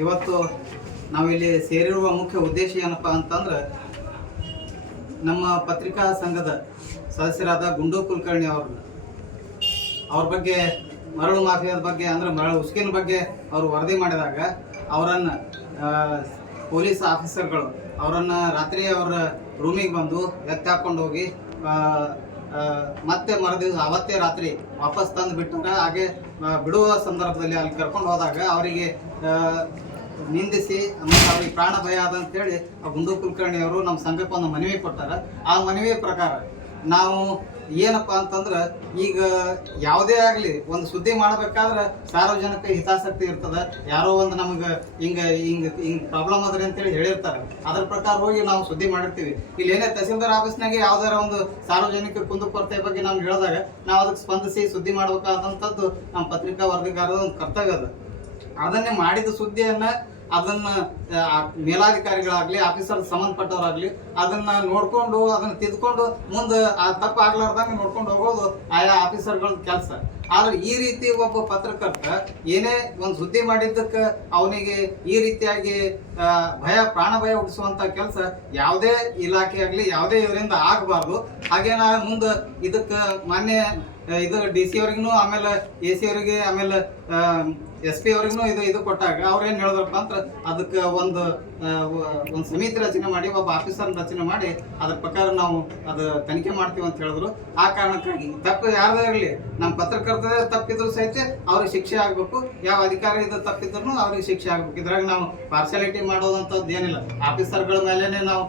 ಇವತ್ತು ನಾವಿಲ್ಲಿ ಸೇರಿರುವ ಮುಖ್ಯ ಉದ್ದೇಶ ಏನಪ್ಪ ಅಂತಂದ್ರೆ ನಮ್ಮ ಪತ್ರಿಕಾ ಸಂಘದ ಸದಸ್ಯರಾದ ಗುಂಡು ಕುಲಕರ್ಣಿ ಅವ್ರ ಬಗ್ಗೆ ಮರಳು ಮಾಫಿಯಾದ ಬಗ್ಗೆ ಅಂದ್ರೆ ಮರಳು ಉಸುಕಿನ ಬಗ್ಗೆ ಅವರು ವರದಿ ಮಾಡಿದಾಗ ಅವರನ್ನು ಪೊಲೀಸ್ ಆಫೀಸರ್ಗಳು ಅವರನ್ನು ರಾತ್ರಿ ಅವರ ರೂಮಿಗೆ ಬಂದು ಎತ್ತಾಕೊಂಡು ಹೋಗಿ ಮತ್ತೆ ಮರದಿವಸ ಅವತ್ತೇ ರಾತ್ರಿ ವಾಪಸ್ ತಂದು ಬಿಟ್ಟಾಗ ಹಾಗೆ ಬಿಡುವ ಸಂದರ್ಭದಲ್ಲಿ ಅಲ್ಲಿ ಕರ್ಕೊಂಡು ಹೋದಾಗ ಅವರಿಗೆ ನಿಂದಿಸಿ ಮತ್ತು ಅವ್ರಿಗೆ ಪ್ರಾಣ ಭಯ ಆದ ಅಂತೇಳಿ ಆ ಗುಂಡು ಕುಲಕರ್ಣಿ ಅವರು ನಮ್ಮ ಸಂಘಕ್ಕೆ ಒಂದು ಮನವಿ ಕೊಟ್ಟಾರ. ಆ ಮನವಿ ಪ್ರಕಾರ ನಾವು ಏನಪ್ಪ ಅಂತಂದ್ರೆ ಈಗ ಯಾವುದೇ ಆಗಲಿ ಒಂದು ಸುದ್ದಿ ಮಾಡಬೇಕಾದ್ರೆ ಸಾರ್ವಜನಿಕ ಹಿತಾಸಕ್ತಿ ಇರ್ತದೆ. ಯಾರೋ ಒಂದು ನಮ್ಗೆ ಹಿಂಗೆ ಪ್ರಾಬ್ಲಮ್ ಅದ್ರಿ ಅಂತೇಳಿ ಹೇಳಿರ್ತಾರೆ, ಅದ್ರ ಪ್ರಕಾರ ಹೋಗಿ ನಾವು ಸುದ್ದಿ ಮಾಡಿರ್ತೀವಿ. ಇಲ್ಲಿ ಏನೇ ತಹಸೀಲ್ದಾರ್ ಆಫೀಸ್ನಾಗೆ ಯಾವ್ದಾರ ಒಂದು ಸಾರ್ವಜನಿಕ ಕುಂದುಕೊರತೆ ಬಗ್ಗೆ ನಮ್ಗೆ ಹೇಳಿದಾಗ ನಾವು ಅದಕ್ಕೆ ಸ್ಪಂದಿಸಿ ಸುದ್ದಿ ಮಾಡ್ಬೇಕಾದಂಥದ್ದು ನಮ್ಮ ಪತ್ರಿಕಾ ವರದಿಗಾರರ ಒಂದು ಕರ್ತವ್ಯ ಅದ. ಅದನ್ನೇ ಮಾಡಿದ ಸುದ್ದಿಯನ್ನು ಅದನ್ನು ಮೇಲಾಧಿಕಾರಿಗಳಾಗಲಿ ಆಫೀಸರ್ ಸಂಬಂಧಪಟ್ಟವರಾಗಲಿ ಅದನ್ನು ನೋಡಿಕೊಂಡು ಅದನ್ನು ತಿದ್ಕೊಂಡು ಮುಂದೆ ಆ ತಪ್ಪು ಆಗ್ಲಾರ್ದಂಗೆ ನೋಡ್ಕೊಂಡು ಹೋಗೋದು ಆಯಾ ಆಫೀಸರ್ಗಳ ಕೆಲಸ. ಆದರೆ ಈ ರೀತಿ ಒಬ್ಬ ಪತ್ರಕರ್ತ ಏನೇ ಒಂದು ಸುದ್ದಿ ಮಾಡಿದ್ದಕ್ಕೆ ಅವನಿಗೆ ಈ ರೀತಿಯಾಗಿ ಪ್ರಾಣ ಭಯ ಹುಟ್ಟಿಸುವಂಥ ಕೆಲಸ ಯಾವುದೇ ಇಲಾಖೆ ಆಗಲಿ ಯಾವುದೇ ಇವರಿಂದ ಆಗಬಾರ್ದು. ಹಾಗೆ ನಾ ಮುಂದೆ ಇದಕ್ಕೆ ಮಾನ್ಯ ಇದು DC ಅವ್ರಿಗೂ ಆಮೇಲೆ AC ಅವರಿಗೆ ಆಮೇಲೆ SP ಅವ್ರಿಗೂ ಇದು ಕೊಟ್ಟಾಗ ಅವ್ರೇನು ಹೇಳಿದ್ರಪ್ಪ ಅಂತ ಅದಕ್ಕೆ ಒಂದು ಸಮಿತಿ ರಚನೆ ಮಾಡಿ ಒಬ್ಬ ಆಫೀಸರ್ ರಚನೆ ಮಾಡಿ ಅದ್ರ ಪ್ರಕಾರ ನಾವು ಅದು ತನಿಖೆ ಮಾಡ್ತೀವಿ ಅಂತ ಹೇಳಿದ್ರು. ಆ ಕಾರಣಕ್ಕಾಗಿ ತಪ್ಪು ಯಾರದೇ ಇರಲಿ, ನಮ್ಮ ಪತ್ರಕರ್ತರೇ ತಪ್ಪಿದ್ರು ಸಹಿತ ಅವ್ರಿಗೆ ಶಿಕ್ಷೆ ಆಗಬೇಕು. ಯಾವ ಅಧಿಕಾರಿ ಇದು ತಪ್ಪಿದ್ರು ಅವ್ರಿಗೆ ಶಿಕ್ಷೆ ಆಗ್ಬೇಕು. ಇದ್ರಾಗ ನಾವು ಪಾರ್ಶಾಲಿಟಿ ಮಾಡೋದಂಥದ್ದು ಏನಿಲ್ಲ. ಆಫೀಸರ್ಗಳ ಮೇಲೇನೆ ನಾವು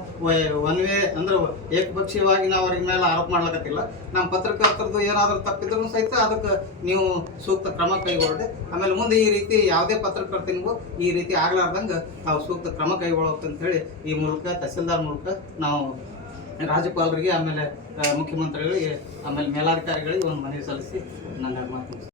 ಒನ್ ವೇ ಅಂದ್ರೆ ಏಕಪಕ್ಷೀಯವಾಗಿ ನಾವು ಅವ್ರಿಗೆ ಮೇಲೆ ಆರೋಪ ಮಾಡ್ಲಕತ್ತಿಲ್ಲ. ನಮ್ಮ ಪತ್ರಕರ್ತರದ್ದು ಏನಾದರೂ ತಪ್ಪಿದ್ರು ಸಹಿತ ಅದಕ್ಕೆ ನೀವು ಸೂಕ್ತ ಕ್ರಮ ಕೈಗೊಳ್ಳಿ. ಆಮೇಲೆ ಮುಂದೆ ಈ ರೀತಿ ಯಾವುದೇ ಪತ್ರಕರ್ತನಿಗೂ ಈ ರೀತಿ ಆಗ್ಲಾರ್ದಂಗೆ ನಾವು ಸೂಕ್ತ ಕ್ರಮ ಕೈಗೊಳ್ಳೋಕೆ ಅಂತ ಹೇಳಿ ಈ ಮೂಲಕ ತಹಸೀಲ್ದಾರ್ ಮೂಲಕ ನಾವು ರಾಜ್ಯಪಾಲರಿಗೆ ಆಮೇಲೆ ಮುಖ್ಯಮಂತ್ರಿಗಳಿಗೆ ಆಮೇಲೆ ಮೇಲಾಧಿಕಾರಿಗಳಿಗೆ ಒಂದು ಮನವಿ ಸಲ್ಲಿಸಿ ನನ್ನ ಮಾತು